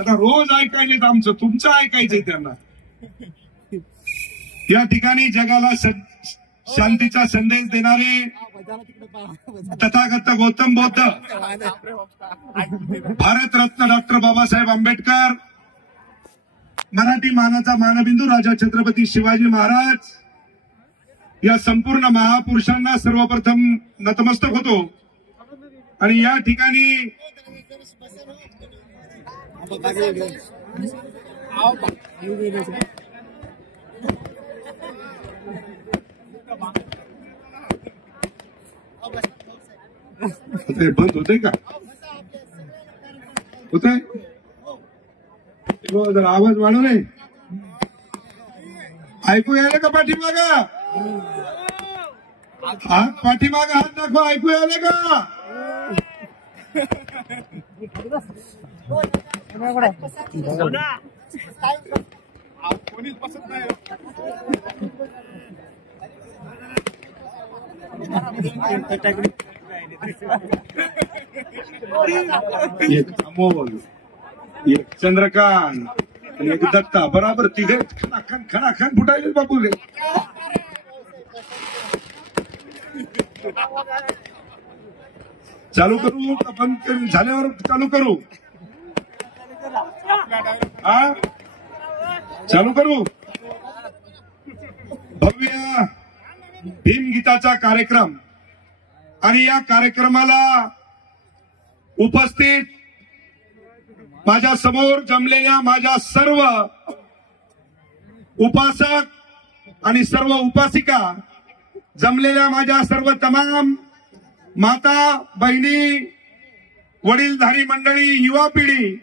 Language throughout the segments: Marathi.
आता रोज ऐकायलेत आमचं, तुमचं ऐकायचंय त्यांना. या ठिकाणी जगाला शांतीचा संदेश देणारे तथागत गौतम बुद्ध, भारतरत्न डॉक्टर बाबासाहेब आंबेडकर, मराठी मानाचा मानबिंदू राजा छत्रपती शिवाजी महाराज, या संपूर्ण महापुरुषांना सर्वप्रथम नतमस्तक होतो. आणि या ठिकाणी बंद होते का? होतंय? जरा आवाज वाढव रे. ऐकू यायला का पाठीमागा? हात पाठीमागा हात दाखवा. ऐकू यायला का? कोणीच पसंत नाही. एक अमोल, एक चंद्रकांत आणि एक दत्ता, बराबर तिघे खनाखन फुटायले बापू रे. चालू करू का बंद झाल्यावर चालू करू? हा, चालू करू. भव्य भीमगीताचा कार्यक्रम आणि या कार्यक्रमाला उपस्थित माझ्या समोर जमलेल्या माझ्या सर्व उपासक आणि सर्व उपासिका, जमलेल्या माझ्या सर्व तमाम माता बहिणी, वडीलधारी मंडळी, युवा पिढी,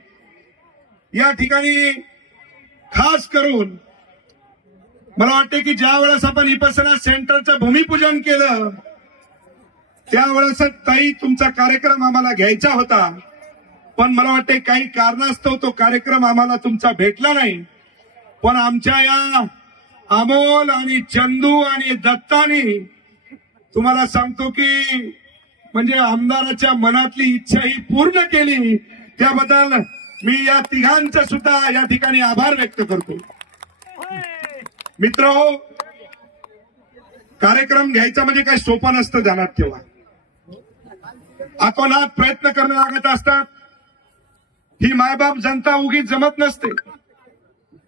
या ठिकाणी खास करून मला वाटते की ज्या वेळेस आपण विपसना सेंटरचं भूमिपूजन केलं त्यावेळेस ताई तुमचा कार्यक्रम आम्हाला घ्यायचा होता, पण मला वाटते काही कारणास्तव तो कार्यक्रम आम्हाला तुमचा भेटला नाही. पण आमच्या या अमोल आणि चंदू आणि दत्तानी तुम्हाला सांगतो की म्हणजे आमदाराच्या मनातली इच्छा ही पूर्ण केली. त्याबद्दल मी या तिघांचा सुद्धा या ठिकाणी आभार व्यक्त करतो. मित्र, कार्यक्रम घ्यायचा म्हणजे काही सोपं नसतं, ध्यानात ठेवा. अतोनात प्रयत्न करणं लागत असतात. ही मायबाप जनता उगीच जमत नसते.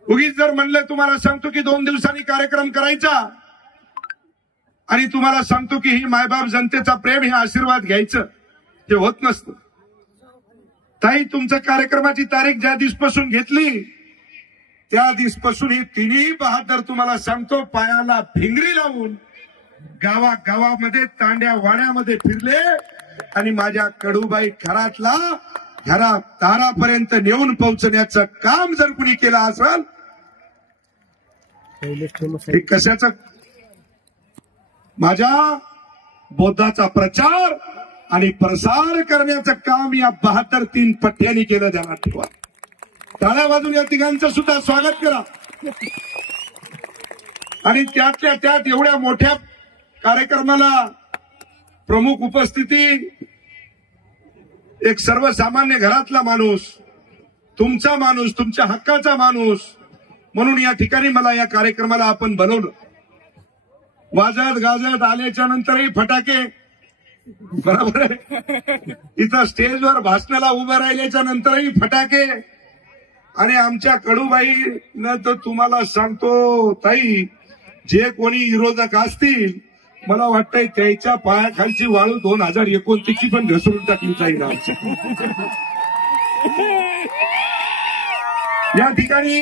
उगीच जर म्हणलं तुम्हाला सांगतो की 2 दिवसांनी कार्यक्रम करायचा आणि तुम्हाला सांगतो की ही मायबाप जनतेचा प्रेम, हे आशीर्वाद घ्यायचं, हे होत नसतं. ताई तुमच्या कार्यक्रमाची तारीख ज्या दिवसपासून घेतली त्या दिवसपासून ही तिन्ही बहादर तुम्हाला सांगतो पायाला भिंगरी लावून गावागावामध्ये, तांड्या वाड्यामध्ये फिरले आणि माझ्या कडूबाई घरात दारापर्यंत नेऊन पोहोचण्याचं काम जर कुणी केलं असेल, हे कशाचं? माझ्या बौद्धाचा प्रचार आणि प्रसार करण्याचं काम या 72 पठ्यांनी केलं. ध्यानात ठेवा. टाळ्या वाजून या तिघांचं सुद्धा स्वागत करा. आणि त्यातल्या त्यात एवढ्या मोठ्या कार्यक्रमाला प्रमुख उपस्थिती, एक सर्वसामान्य घरातला माणूस, तुमचा माणूस, तुमच्या हक्काचा माणूस म्हणून या ठिकाणी मला या कार्यक्रमाला आपण बोलवलं. वाजत गाजत आल्याच्या नंतरही फटाके, बरोबर आहे. इथं स्टेजवर भाषणाला उभं राहिल्याच्या नंतरही फटाके. आणि आमच्या कडूबाईनं तर तुम्हाला सांगतो ताई, जे कोणी विरोधक असतील मला वाटतंय त्याच्या पायाखालची वाळू 2029 पण घसरून टाकली जाईल. या ठिकाणी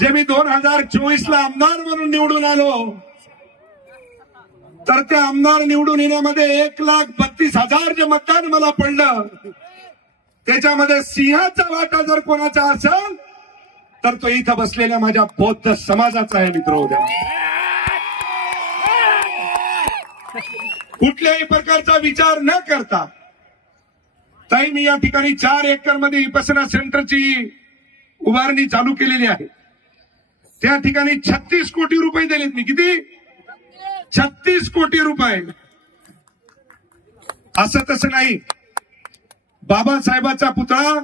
जे मी 2024ला आमदार म्हणून निवडून आलो, तर त्या आमदार निवडून येण्यामध्ये 1,32,000 जे मतदान मला पडलं, त्याच्यामध्ये सिंहाचा वाटा जर कोणाचा असेल तर तो इथं बसलेल्या माझ्या बौद्ध समाजाचा आहे. मित्र, उद्या कुठल्याही प्रकारचा विचार न करता ताई मी या ठिकाणी 4 एकरमध्ये विपसना सेंटरची उभारणी चालू केलेली आहे. त्या ठिकाणी 36 कोटी रुपये दिलेत मी. किती? 36 कोटी रुपये. असं तसं नाही. बाबासाहेबाचा पुतळा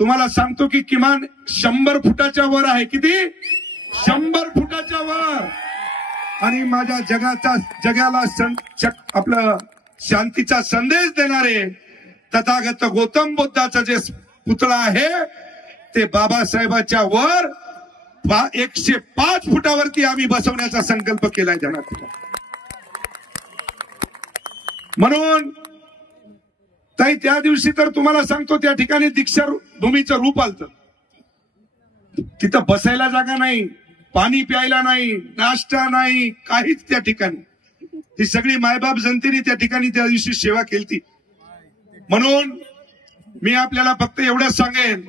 तुम्हाला सांगतो की किमान 100 फुटाच्या वर आहे. किती? 100 फुटाच्या वर. आणि माझ्या जगाला आपलं शांतीचा संदेश देणारे तथागत गौतम बुद्धाचा जे पुतळा आहे ते बाबासाहेबांच्या वर 105 फुटावरती आम्ही बसवण्याचा संकल्प केलाय ध्यानात. म्हणून ताई त्या दिवशी तर तुम्हाला सांगतो त्या ठिकाणी दीक्षा भूमीचं रूप आलतं. तिथं बसायला जागा नाही, पाणी प्यायला नाही, नाश्ता नाही, काहीच त्या ठिकाणी. ती सगळी मायबाप जनतेने त्या ठिकाणी त्या दिवशी सेवा केली. म्हणून मी आपल्याला फक्त एवढंच सांगेन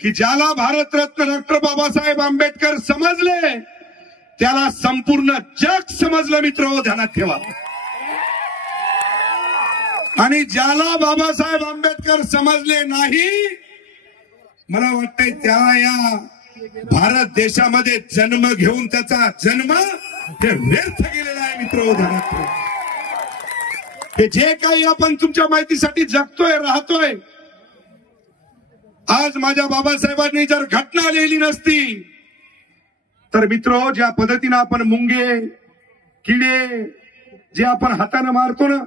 की ज्याला भारतरत्न डॉक्टर बाबासाहेब आंबेडकर समजले त्याला संपूर्ण जग समजलं मित्र, ध्यानात ठेवा. आणि ज्याला बाबासाहेब आंबेडकर समजले नाही मला वाटतंय त्याला या भारत देशामध्ये जन्म घेऊन त्याचा जन्म हे व्यर्थ गेलेला आहे मित्र, ध्यानात ठेवा. हे जे काही आपण तुमच्या माहितीसाठी जगतोय राहतोय, आज माझ्या बाबासाहेबांनी जर घटना लिहिली नसती तर मित्र ज्या पद्धतीनं आपण मुंगे किडे जे आपण हाताने मारतो ना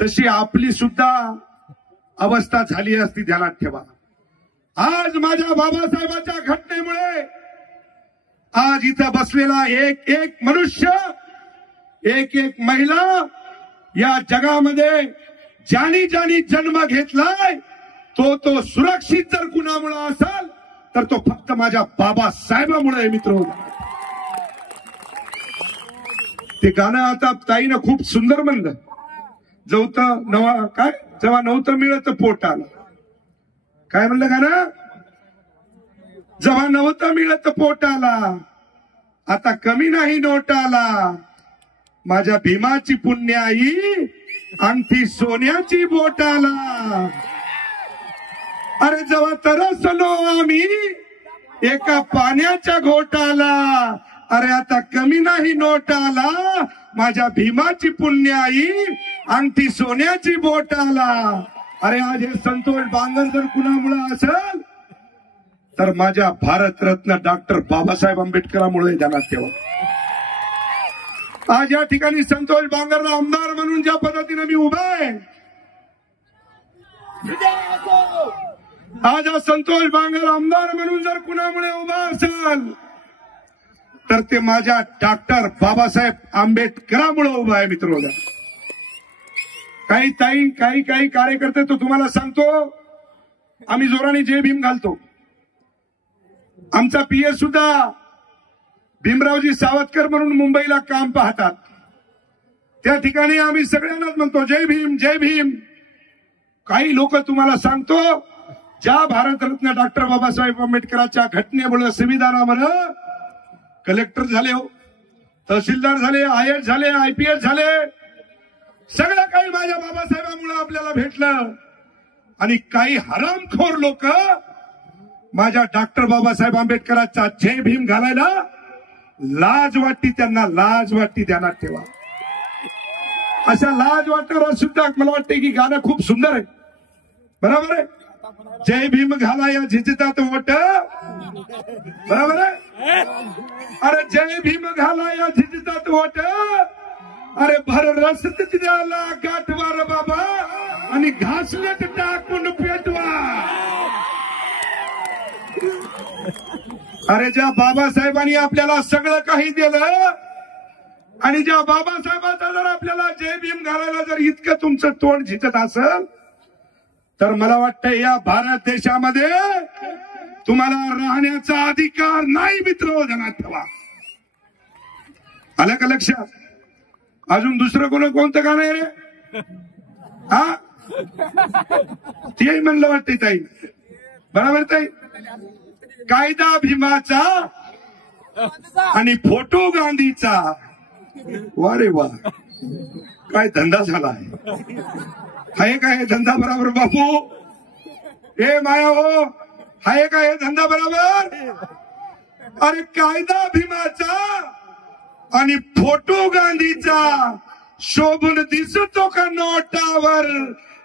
तशी आपली सुद्धा अवस्था झाली असती, ध्यानात ठेवा. आज माझ्या बाबासाहेबांच्या घटनेमुळे आज इथं बसलेला एक एक मनुष्य, एक एक महिला या जगामध्ये ज्यानी ज्यानी जन्म घेतलाय तो सुरक्षित जर कुणामुळे असेल तर तो फक्त माझ्या बाबासाहेबांमुळे आहे मित्र. ते गाणं आता ताईनं खूप सुंदर म्हणलं, जेव्हा नव्हतं मिळत पोटाला. काय म्हणलं गाणं? जेव्हा नव्हतं मिळत पोटाला आता कमी नाही नोटाला, माझ्या भीमाची पुण्याई अंगठी सोन्याची बोटाला. अरे जेव्हा तरसलो आम्ही एका पाण्याच्या घोटाला, अरे आता कमी नाही नोटाला, माझ्या भीमाची पुण्याई अंगठी सोन्याची बोटाला. अरे आज हे संतोष बांगर जर कुणामुळे असेल तर माझ्या भारतरत्न डॉक्टर बाबासाहेब आंबेडकरांमुळे, ध्यानात ठेवा. आज या ठिकाणी संतोष बांगरला आमदार म्हणून ज्या पद्धतीने मी उभा आहे, आज हा संतोष बांगर आमदार म्हणून जर कुणामुळे उभा असेल तर ते माझ्या डॉक्टर बाबासाहेब आंबेडकरांमुळे उभा आहे मित्र. काही ताई काही कार्यकर्ते तो तुम्हाला सांगतो आम्ही जोराने जय भीम घालतो. आमचा पीएस सुद्धा भीमरावजी सावरकर म्हणून मुंबईला काम पाहतात. त्या ठिकाणी आम्ही सगळ्यांनाच म्हणतो जय भीम जय भीम. काही लोक तुम्हाला सांगतो ज्या भारतरत्न डॉक्टर बाबासाहेब आंबेडकरांच्या घटनेमुळे संविधानामुळे कलेक्टर झाले, हो तहसीलदार झाले, IAS झाले, IPS झाले, सगळं काही माझ्या बाबासाहेबांमुळे आपल्याला भेटलं. आणि काही हरामखोर लोक माझ्या डॉक्टर बाबासाहेब आंबेडकरांचा जय भीम घालायला लाज वाटती, त्यांना लाज वाटती, ध्यानात ठेवा. अशा लाज वाटणारा सुद्धा मला वाटते की गाणं खूप सुंदर आहे, बरोबर आहे. जय भीम घाला या झिजतात वट, बरोबर आहे. अरे जय भीम घाला या झिजतात वट, अरे भर रस द्याला गाठवार बाबा आणि घासलेट टाकून पेटवा. अरे ज्या बाबासाहेबांनी आपल्याला सगळं काही दिलं आणि ज्या बाबासाहेबांचा जर आपल्याला जय भीम घालायला जर इतकं तुमचं तोंड झिजत असेल तर मला वाटतं या भारत देशामध्ये तुम्हाला राहण्याचा अधिकार नाही मित्र, ध्यानात ठेवा. आलं का लक्षात? अजून दुसरं कोणतं गाणं आहे रे? हा तेही म्हणलं वाटतंय ताई, बरोबर ताई. कायदा भीमाचा आणि फोटो गांधीचा. वा रे वा, काय धंदा झाला आहे काय धंदा बरोबर बापू? हे माया हो, हाय का हे धंदा बरोबर? अरे कायदा भीमाचा आणि फोटो गांधीचा शोभून दिसतो का नोटावर?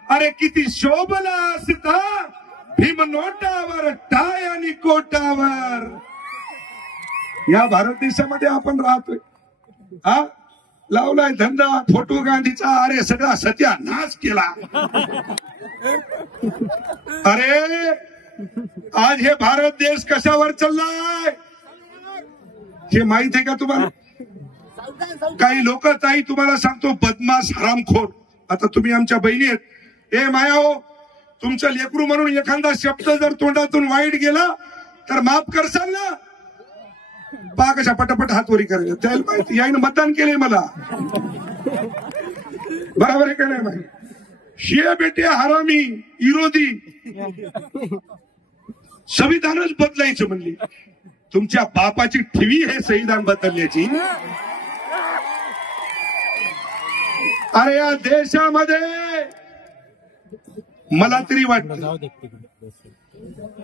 अरे किती शोभला असता भीम नोटावर टाय आणि कोटावर या भारत देशामध्ये आपण राहतोय. हा लावलाय धंदा फोटो गांधीचा, अरे सगळा सत्यानाश केला. अरे आज हे भारत देश कशावर चाललाय हे माहित आहे का तुम्हाला? काही लोक ताई तुम्हाला सांगतो बदमाश हरामखोर. आता तुम्ही आमच्या बहिणी आहेत. ए माया हो, तुमचं लेकरू म्हणून एखादा शब्द जर तोंडातून वाईट गेला तर माफ करसाल ना? पा कशा पटापट हातवरी करायला त्याला माहिती, याईनं मतदान केलंय मला. बरोबर आहे का नाही माहिती? शे बेटे हरामी विरोधी संविधानच बदलायचं म्हणली. तुमच्या बापाची ठेवी हे संविधान बदलण्याची. अरे या देशामध्ये मला तरी वाटतं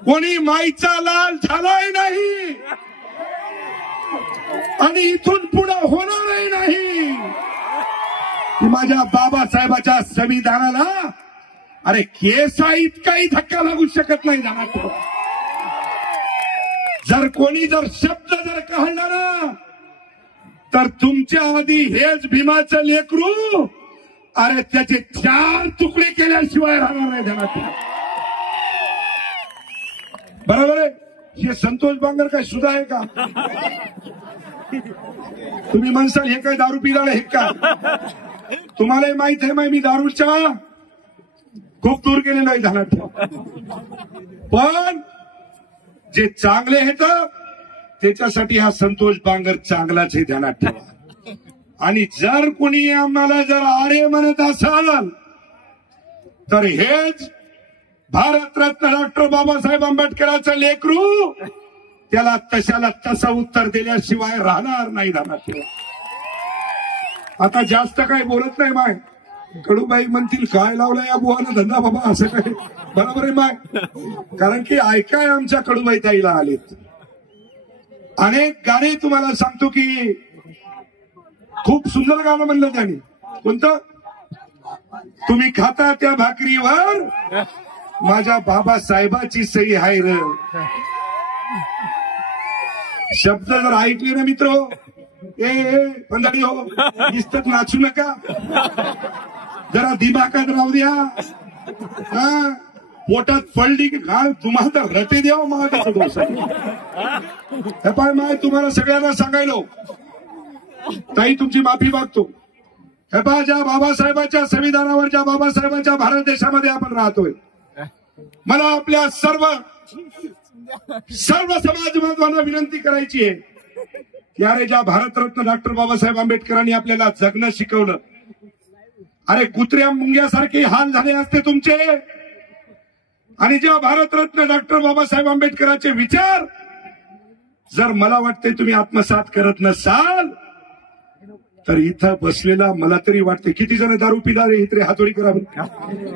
कोणी माईचा लाल झालाय नाही आणि इथून पुढे होणारही नाही. माझ्या बाबासाहेबाच्या संविधानाला अरे केसा इतकाही धक्का लागू शकत नाही. जाणार जर कोणी जर शब्द जर कहणार तर तुमच्या आधी हेच भीमाचं लेकरू अरे त्याचे 4 तुकडे केल्याशिवाय राहणार नाही. ध्यानात बरोबर आहे. हे संतोष बांगर काय सुद्धा आहे का? तुम्ही म्हणसाल हे काय दारू पिणारे हे का? तुम्हालाही माहित आहे मी दारूच्या खूप दूर गेलेलो आहे. ध्यानात पण जे चांगले आहेत त्याच्यासाठी हा संतोष बांगर चांगलाच आहे. ध्यानात ठेवा. आणि जर कोणी आम्हाला जर आरे म्हणत असाल तर हेच भारतरत्न डॉक्टर बाबासाहेब आंबेडकरांचं लेकरू त्याला तशाला तसं उत्तर दिल्याशिवाय राहणार नाही. ध्यानात ठेवा. आता जास्त काही बोलत नाही माय. कडूबाई म्हणतील काय लावला या बुवानं धंदा बाबा असं काय. बरोबर आहे माय. कारण की ऐकाय आमच्या कडूबाई ताईला आलेत. अनेक गाणे तुम्हाला सांगतो की खूप सुंदर गाणं म्हणलं त्याने. कोणतं? तुम्ही खाता त्या भाकरीवर माझ्या बाबासाहेबाची सही आहे र. शब्द जर ऐकले ना मित्र ए पंधरी हो दिसत नाचू नका. जरा दिमागात राहू द्या. हा पोटात पडली की घाल तुम्हाला तर रटे द्यावं महागाचा दोष. हे पाय माय तुम्हाला सगळ्यांना सांगायलो ताई तुमची माफी मागतो. हे पहा ज्या बाबासाहेबांच्या संविधानावर ज्या बाबासाहेबांच्या भारत देशामध्ये आपण राहतोय मला आपल्या सर्व समाज बांधवांना विनंती करायची आहे की अरे ज्या भारतरत्न डॉक्टर बाबासाहेब आंबेडकरांनी आपल्याला जगणं शिकवलं अरे कुत्र्या मुंग्यासारखे हाल झाले असते तुमचे. आणि ज्या भारतरत्न डॉक्टर बाबासाहेब आंबेडकरांचे विचार जर मला वाटते तुम्ही आत्मसात करत नसाल तर इथं बसलेला मला तरी वाटते किती जण दारू पिणारे इथे हातोडी करा.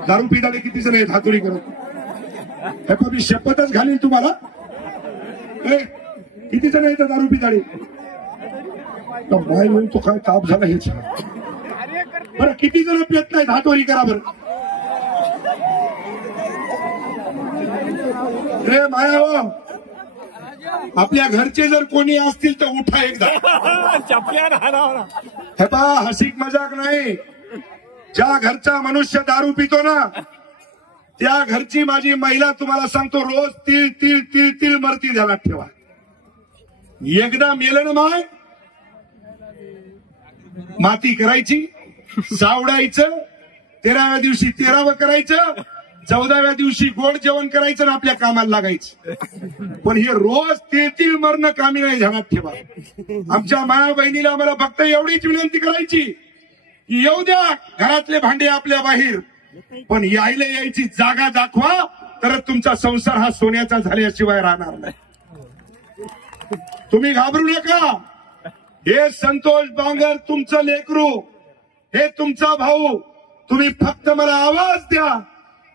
दारू पिणारे किती जण आहेत हातोडी करा. हे पण मी शपथच घालीन तुम्हाला. किती जण आहेत दारू पिणारे? माय म्हणून तो काय ताप झाला हेच. बरं किती जण पित नाहीत हातोडी करा बरं. रे माया हो आपल्या घरचे जर कोणी असतील तर उठा एकदा. हे पहा हसीक मजाक नाही. ज्या घरचा मनुष्य दारू पितो ना त्या घरची माझी महिला तुम्हाला सांगतो रोज तीळ तीळ तीळ तीळ मरती. ध्यानात ठेवा. एकदा मेलं ना माय माती करायची सावडायचं 13व्या दिवशी 13वं करायचं 14व्या दिवशी गोड जेवण करायचं ना आपल्या कामाला लागायचं. पण हे रोज तीळ मरणं कामी नाही. ध्यानात ठेवा. आमच्या माया बहिणीला आम्हाला फक्त एवढीच विनंती करायची की येऊ द्या घरातले भांडे आपल्या बाहेर पण यायला यायची जागा दाखवा तर तुमचा संसार हा सोन्याचा झाल्याशिवाय राहणार नाही. तुम्ही घाबरू नका. हे संतोष बांगर तुमचं लेकरू हे तुमचा भाऊ. तुम्ही फक्त मला आवाज द्या.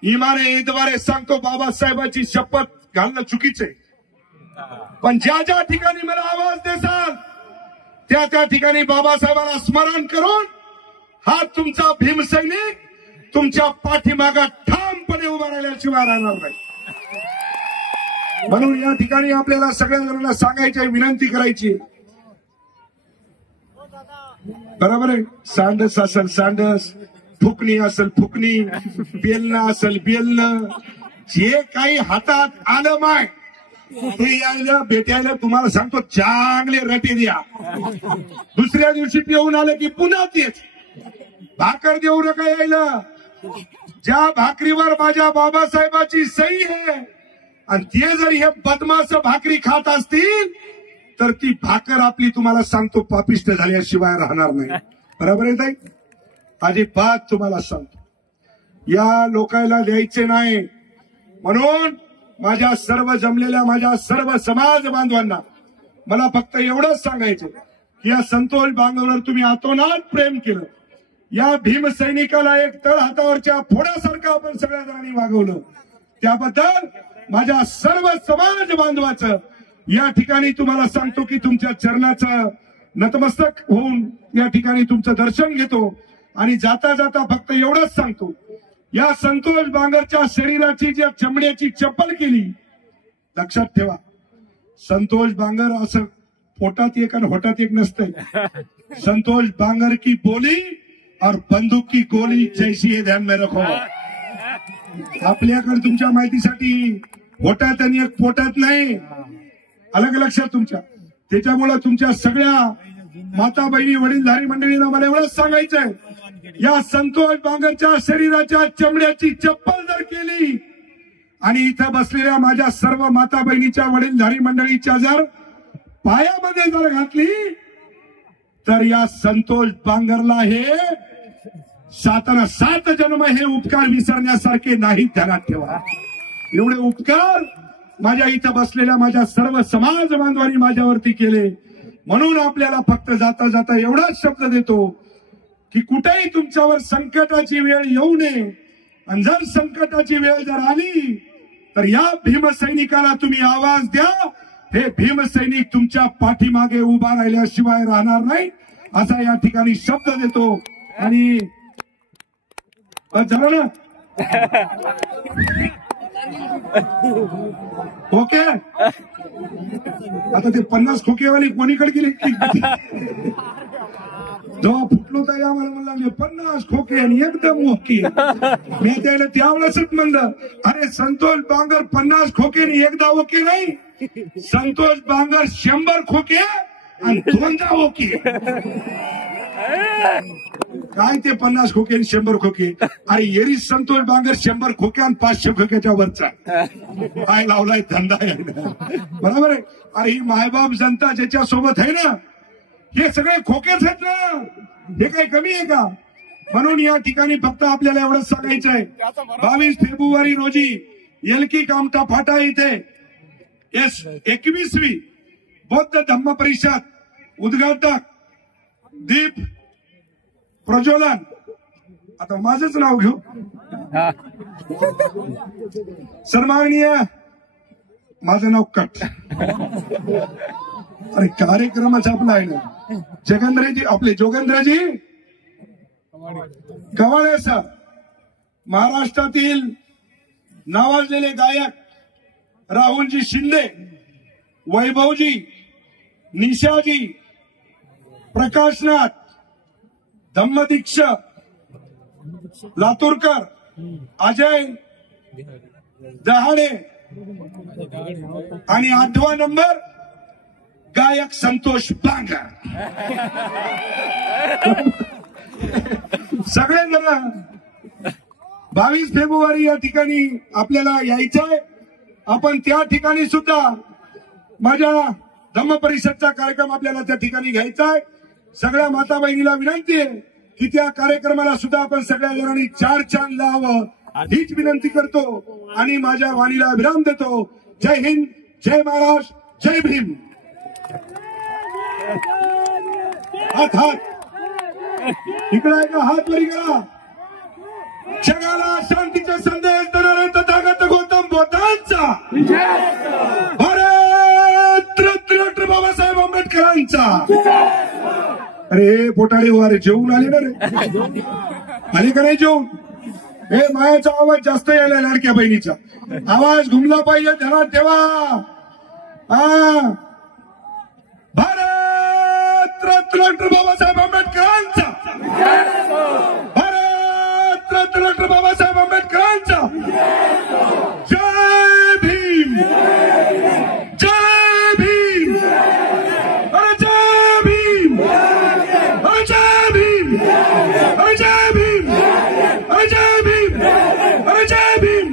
इमानेद्वारे सांगतो बाबासाहेबांची शपथ घालणं चुकीचं आहे. पण ज्या ज्या ठिकाणी मला आवाज देसाल त्या त्या ठिकाणी बाबासाहेबांना स्मरण करून हा तुमचा भीमसैनिक तुमच्या पाठीमागा ठामपणे उभा राहिल्याशिवाय राहणार नाही. म्हणून या ठिकाणी आपल्याला सगळ्या जणांना सांगायची विनंती करायची, बरोबर आहे. सांडस असेल सांडस, फुकणी असेल फुकणी, बेलणं असेल बेलणं, जे काही हातात आलं माय ते यायला भेटायला तुम्हाला सांगतो चांगले रटे द्या. दुसऱ्या दिवशी पिऊन आलं की पुन्हा तेच भाकर देऊ नका यायला. ज्या भाकरीवर माझ्या बाबासाहेबाची सही आहे आणि ते जर हे बदमाश भाकरी खात असतील तर ती भाकर आपली तुम्हाला सांगतो पापिष्ट झाल्याशिवाय राहणार नाही. बरोबर आहे ताई? अजिबात तुम्हाला सांगतो या लोकांना द्यायचे नाही. म्हणून माझ्या सर्व जमलेल्या माझ्या सर्व समाज बांधवांना मला फक्त एवढंच सांगायचं की या संतोष बांगरवर तुम्ही आतोनात प्रेम केलं. या भीमसैनिकाला एक तळ हातावरच्या फोडासारखं आपण सगळ्या जणांनी वागवलं. त्याबद्दल माझ्या सर्व समाज बांधवाचं या ठिकाणी तुम्हाला सांगतो की तुमच्या चरणाचं नतमस्तक होऊन या ठिकाणी तुमचं दर्शन घेतो. आणि जाता जाता फक्त एवढंच सांगतो, या संतोष बांगरच्या शरीराची ज्या चमड्याची चप्पल केली, लक्षात ठेवा, संतोष बांगर असं पोटात एक आणि होटात एक नसतंय. संतोष बांगर की बोली और बंदूक की गोली जैसी है, ध्यान में रखो. आपल्याकडे तुमच्या माहितीसाठी होटात आणि एक पोटात नाही, अलग लक्षात तुमच्या. त्याच्यामुळे तुमच्या सगळ्या माता बहिणी वडीलधारी मंडळींना मला एवढंच सांगायचंय, या संतोष बांगरच्या शरीराच्या चमड्याची चप्पल जर केली आणि इथं बसलेल्या माझ्या सर्व माता बहिणीच्या वडीलधारी मंडळीच्या जर पायामध्ये जर घातली तर या संतोष बांगरला हे 7 जन्म हे उपकार विसरण्यासारखे नाहीत, ध्यानात ठेवा. एवढे उपकार माझ्या इथं बसलेल्या माझ्या सर्व समाज बांधवांनी माझ्यावरती केले. म्हणून आपल्याला फक्त जाता जाता एवढाच शब्द देतो की कुठेही तुमच्यावर संकटाची वेळ येऊ नये. आणि जर संकटाची वेळ जर आली तर या भीमसैनिकाला तुम्ही आवाज द्या. हे भीमसैनिक तुमच्या पाठीमागे उभा राहिल्याशिवाय राहणार नाही, असा या ठिकाणी शब्द देतो. आणि झालं ना? ओके. आता ते 50 खोकेवाली कोणीकडे गेले? जेव्हा फुटलो तर या मला म्हणला 50 खोके आणि एकदम मोठी. मी त्याला त्यावेळेस म्हणलं, अरे संतोष बांगर 50 खोके आणि एकदा ओके नाही, संतोष बांगर 100 खोके आणि 2दा ओके. काय ते 50 खोके आणि 100 खोके? अरे येरी संतोष बांगर 100 खोके आणि 500 खोक्याच्या वरचा काय लावलाय धंदा आहे. बरोबर आहे. अरे ही मायबाप जनता ज्याच्या सोबत आहे ना, हे सगळे खोकेच आहेत ना, हे काही कमी आहे का? म्हणून या ठिकाणी फक्त आपल्याला एवढंच सांगायचं आहे, 22 फेब्रुवारी रोजी येलकी कामटा फाटा इथे 21वी बौद्ध धम्म परिषद उद्घाटक दीप प्रज्वलन, आता माझंच नाव घेऊ, सन्माननीय माझं नाव कट. अरे कार्यक्रमच आपला आहे ना, जगेंद्रजी आपले जोगेंद्रजी कवाळे सर, महाराष्ट्रातील नावाजलेले गायक राहुलजी शिंदे, वैभवजी, निशाजी, प्रकाशनाथ, धम्मदीक्ष, लातूरकर, अजय दहाडे आणि 8वा नंबर गायक संतोष बांगर. सगळेजण 22 फेब्रुवारी या ठिकाणी आपल्याला यायचंय. आपण त्या ठिकाणी सुद्धा माझ्या धम्म परिषदचा कार्यक्रम आपल्याला त्या ठिकाणी घ्यायचा आहे. सगळ्या माता बहिणीला विनंती आहे की त्या कार्यक्रमाला सुद्धा आपण सगळ्या जणांनी 4 चांद लावावं, हीच विनंती करतो आणि माझ्या वाणीला विराम देतो. जय हिंद, जय महाराष्ट्र, जय भीम. हात इकडे आहे का? हात वरी करा. जगाला शांतीचा संदेश देणारे तथागत गौतम बुद्धांचा, भारत रत्न डॉक्टर बाबासाहेब आंबेडकरांचा. अरे पोटाळे वारे जेवून आले ना रे, आले का नाही जेवून? हे मायाचा आवाज जास्त यायला लाडक्या बहिणीचा आवाज घुमला पाहिजे, ध्यानात ठेवा. भारत रत्न डॉक्टर बाबासाहेब आंबेडकरांचा, भारत रत्न डॉक्टर बाबासाहेब आंबेडकरांचा. जय भीम, जय भीम, अरे जय भीम, अरे जय भीम, अरे जय भीम, अरे जय भीम, अरे जय भीम.